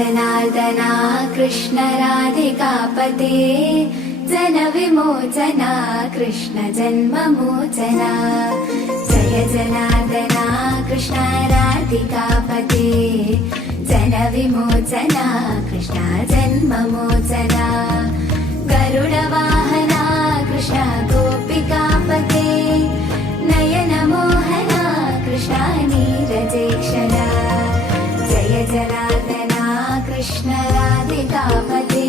जनार्दना कृष्ण राधिकापते जन विमोचना कृष्ण जन्ममोचना। जय जनार्दना कृष्ण राधिकापते जन विमोचना कृष्ण जन्ममोचना। गरुडवाहना कृष्ण गोपिकापते नयन मोहना कृष्ण नीरजेक्षरा। जय जनार्दना कृष्ण राधिकापते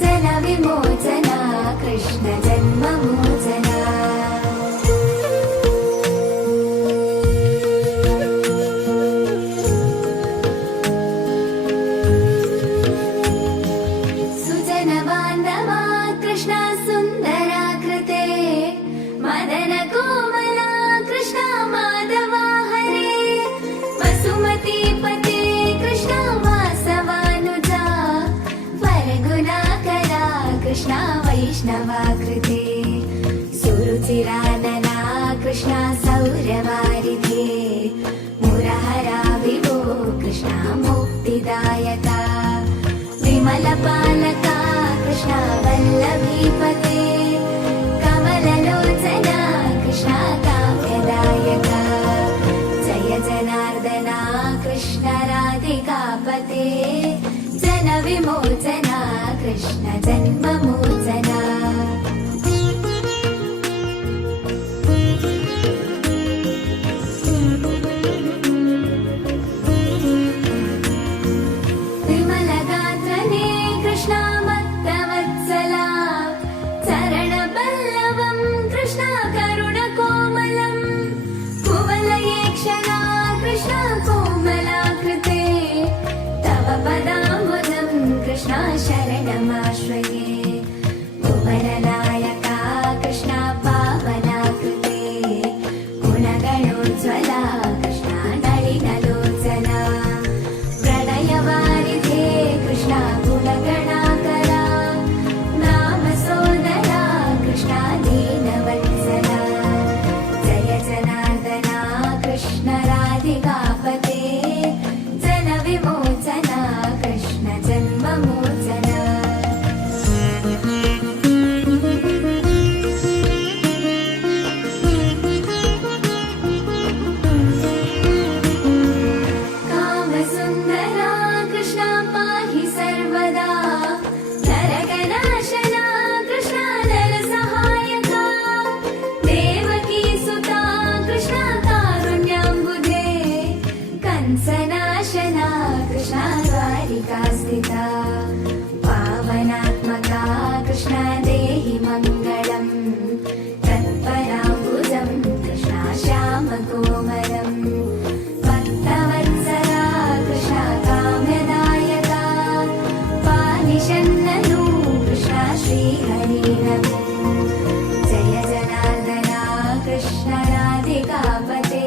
जन विमोचना कृष्ण जन्ममोचना। सुजन बान्धवा कृष्ण सुन्दराकृते मदन कोमला कृष्ण माधवा हरे। वसुमती पते कृष्ण वासवानुजा वरगुणाकरा कृष्ण वैष्णवाकृते। सुरुचिरानना कृष्ण सौरवारिधे मुरहरा विभो कृष्ण मुक्तिदायका। विमलपालका कृष्ण वल्लभीपते कमललोचना कृष्ण काव्यदायका। जय जनार्दना कृष्ण राधिकापते जन विमोचना कृष्ण जन्ममोचना। विमलगात्रने कृष्ण भक्तवत्सला चरणपल्लवं कृष्ण करुणकोमलं। कुवलयेक्षणा कृष्ण कोमलाकृते तव पदाम्बुजं कृष्ण शरणमाश्रये। भुवननायका कृष्ण पावनाकृते गुणगणोज्ज्वला कृष्ण नलिनलोचना। प्रणयवारिधे कृष्ण गुणगणाकरा नामसोदरा कृष्ण दीनवत्सला। जय जनार्दना कृष्ण राधिकापते जन विमोचना कृष्ण जन्ममोचना। कामसुन्दरा कृष्ण पाहि सर्वदा नरकनाशना कृष्ण नरसहायका। देवकीसुता कृष्ण कारुण्याम्बुधे कंसनाशना कृष्ण द्वारिकास्थिता। पावनात्मका कृष्ण देहि मङ्गलम् तत्पराम्बुजं कृष्ण श्यामकोमलम्। भक्तवत्सला कृष्ण काम्यदायका पानिशन्ननु कृष्ण श्रीहरिनमो। जय जनार्दना कृष्ण राधिकापते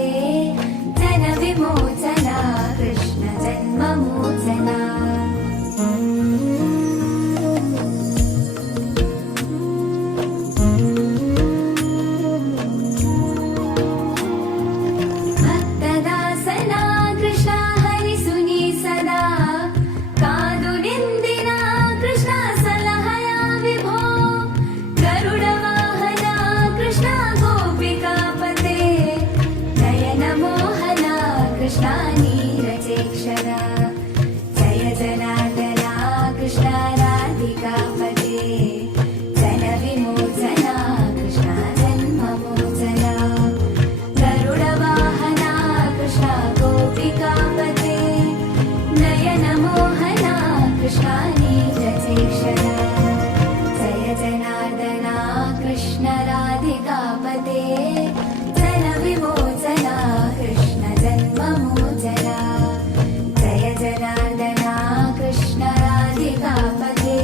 जन विमोचना कृष्ण जन्ममोचना। भक्तदासना कृष्ण हरिसुनी सदा कादुनिन्दिना कृष्ण सलहया विभो। गरुडवाहना कृष्ण गोपिकापते नयन मोहना कृष्ण नीरजेक्षरा। जय जनार्दना कृष्ण राधिकापते जन विमोचना कृष्ण जन्ममोचना। गरुडवाहना कृष्ण गोपिकापते नयन मोहना कृष्ण नीरजेक्षरा। जय जनार्दना कृष्ण राधिकापते जन विमोचना कृष्ण जन्ममोचना। जय जनार्दना कृष्ण राधिकापते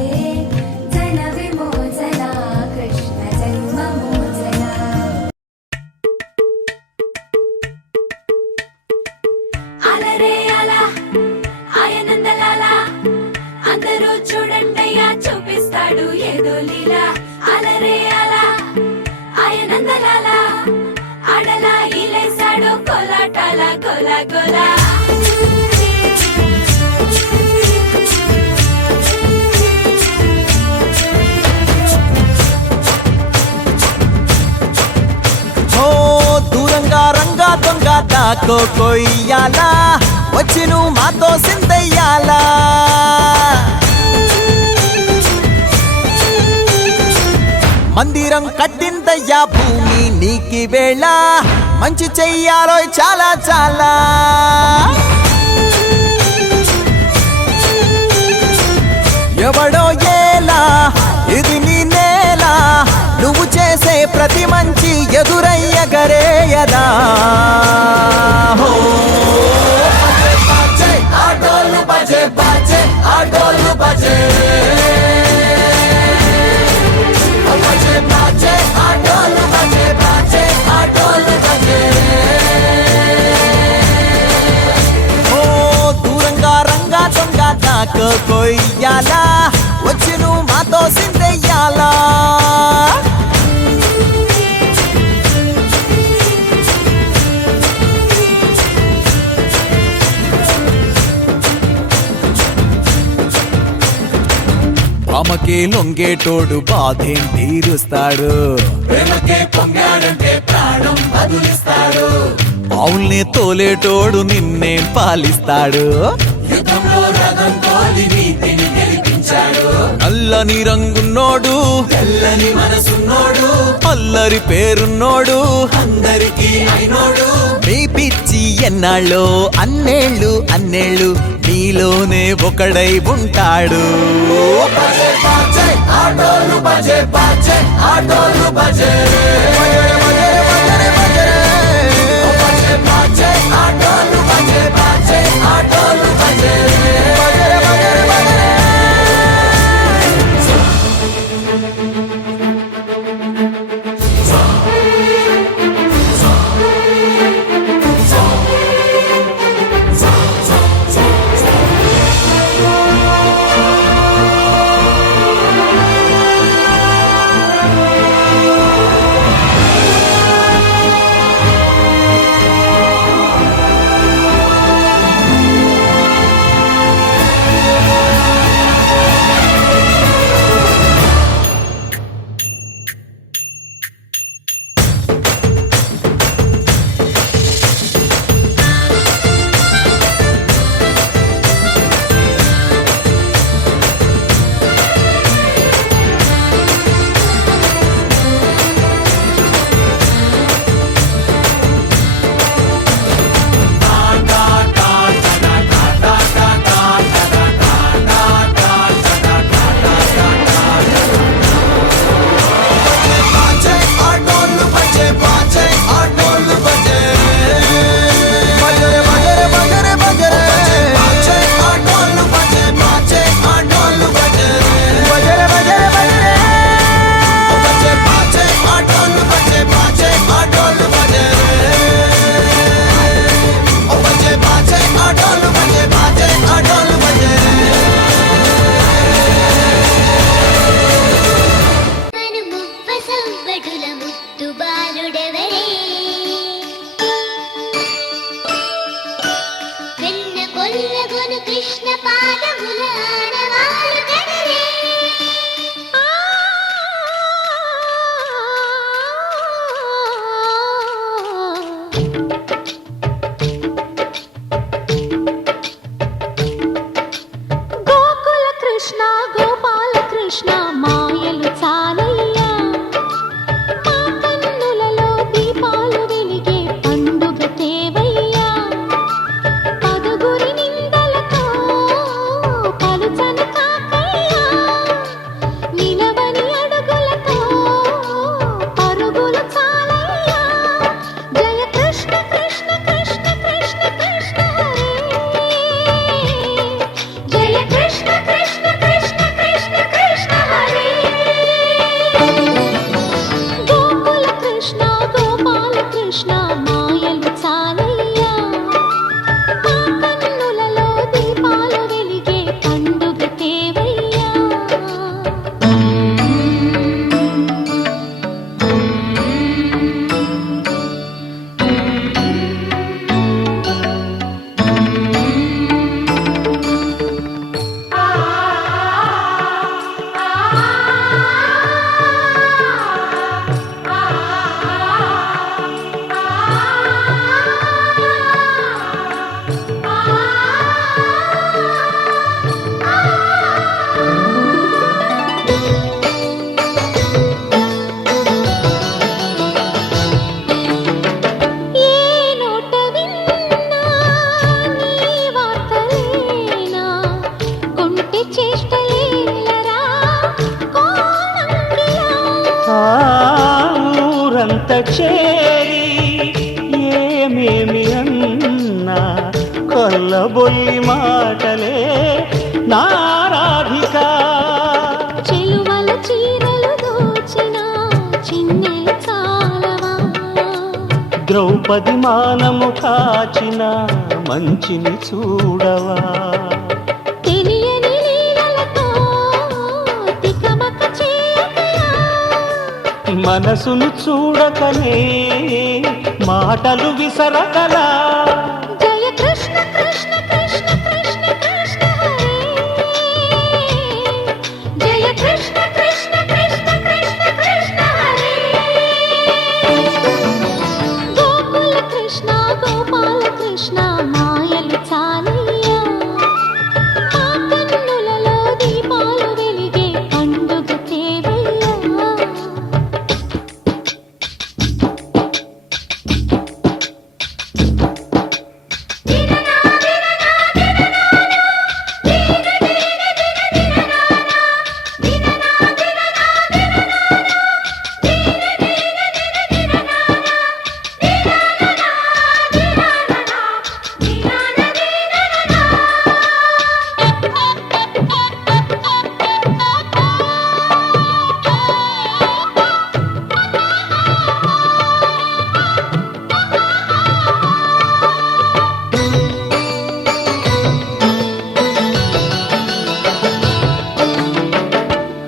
जन विमोचना कृष्ण जन्ममोचना। అలరే అలా ఆయనందలాలా అందరూ చూడండయ్యా చూపిస్తాడు ఏదో లీలా. అలరే అలా ఆయనందలాలా ఆడలా ఈలేశాడు కోలాటాల గోలా గోలా. దొంగ దాకో కొయ్యాలా వచ్చి నువ్వు మాతో సిందయ్యాలా మందిరం కట్టిందయ్యా భూమి నీకి వేళ మంచి చెయ్యాలో చాలా చాలా ఎవడో ఏలా ఇది నీ నేల నువ్వు చేసే ప్రతి మంచి ఎదురయ్యగరేయదా ఆటోలు బజే బజే ఆటోలు బజే బజే బజే ఆటోలు బజే బజే ఆటోలు బజే ఓ దూరంగా రంగా దొంగ నాకు కొయ్యాలా వచ్చి నువ్వు మాతో సిందెయ్యాలా ఆమెకే లొంగేటోడు బాధేం తీరుస్తాడు ప్రేమకే పొంగాడంటే ప్రాణం బదులిస్తాడు అవుల్ని తోలేటోడు నిన్నేం పాలిస్తాడు యుద్ధంలో రథం తోలి నీతిని గెలిపించాడు నల్లని రంగున్నోడు తెల్లని మనసున్నోడు అల్లరి పేరున్నోడు అందరికీ అయినోడు మీ పిచ్చి ఎన్నాళ్ళో అన్నేళ్ళు అన్నేళ్ళు నీలోనే ఒకడై ఉంటాడు బజే బాజే ఆటోలు బజే బాజే ఆటోలు బజే బజే బాజే ఆటోలు బజే బాజే ఆటోలు బజే చేరి ఏమేమి అన్నా కొల్లబొల్లి మాటలే నారాధిక. చెలువల చీరలు దోచిన చిన్నెలు చాలవా, ద్రౌపది మానము కాచిన మంచిని చూడవా. తెలియని లీలలతో తికమక చేయకయా, మనసును చూడకనే మాటలు విసరకలా. జయ కృష్ణ కృష్ణ కృష్ణ కృష్ణ కృష్ణ హరే, జయ కృష్ణ కృష్ణ కృష్ణ కృష్ణ కృష్ణ హరే. గోకుల కృష్ణ గోపాల కృష్ణ మాయలు చాలయ్యా, మా కన్నులలో దీపాలు వెలిగే పండుగ తేవయ్యా.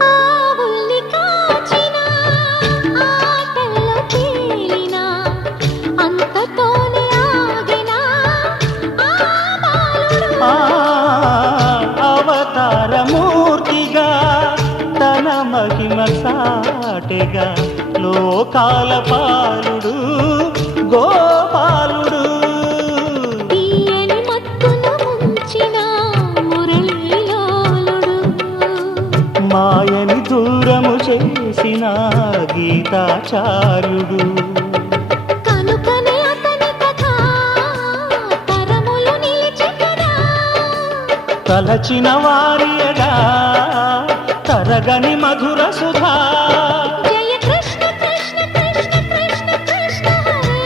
ఆవుల్ని కాచిన ఆటల్లో తేలిన అంతతోనే ఆగిన ఆ బాలుడు. అవతారమూర్తిగా తన మహిమ సాటెగా లోకాల పాలుడు గోపాలుడు. తీయని మత్తున ముంచిన మురళీలోలుడు, మాయని దూరము చేసిన గీతాచార్యుడు. కనుకనే అతని కథ తరములు నిలిచి కదా. తలచిన వారియగా తరగని మధుర సుధా. జయ కృష్ణ కృష్ణ కృష్ణ కృష్ణ కృష్ణ హరే,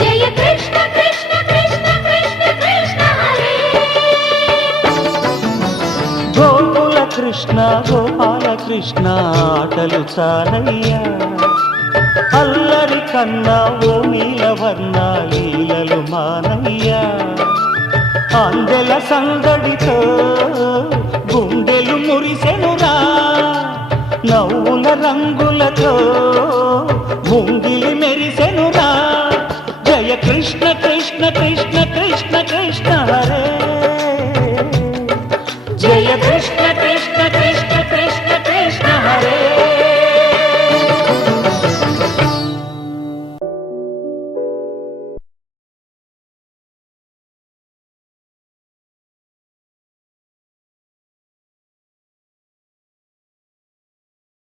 జయ కృష్ణ కృష్ణ కృష్ణ కృష్ణ కృష్ణ హరే. గోకుల కృష్ణ గోపాల కృష్ణ ఆటలు చాలయ్యా, అల్లరి కన్నా ఓ నీలవర్ణ లీలలు మానయ్యా. అందెల సందడితో గుండెలు మురిసెనురా, నవ్వుల రంగులతో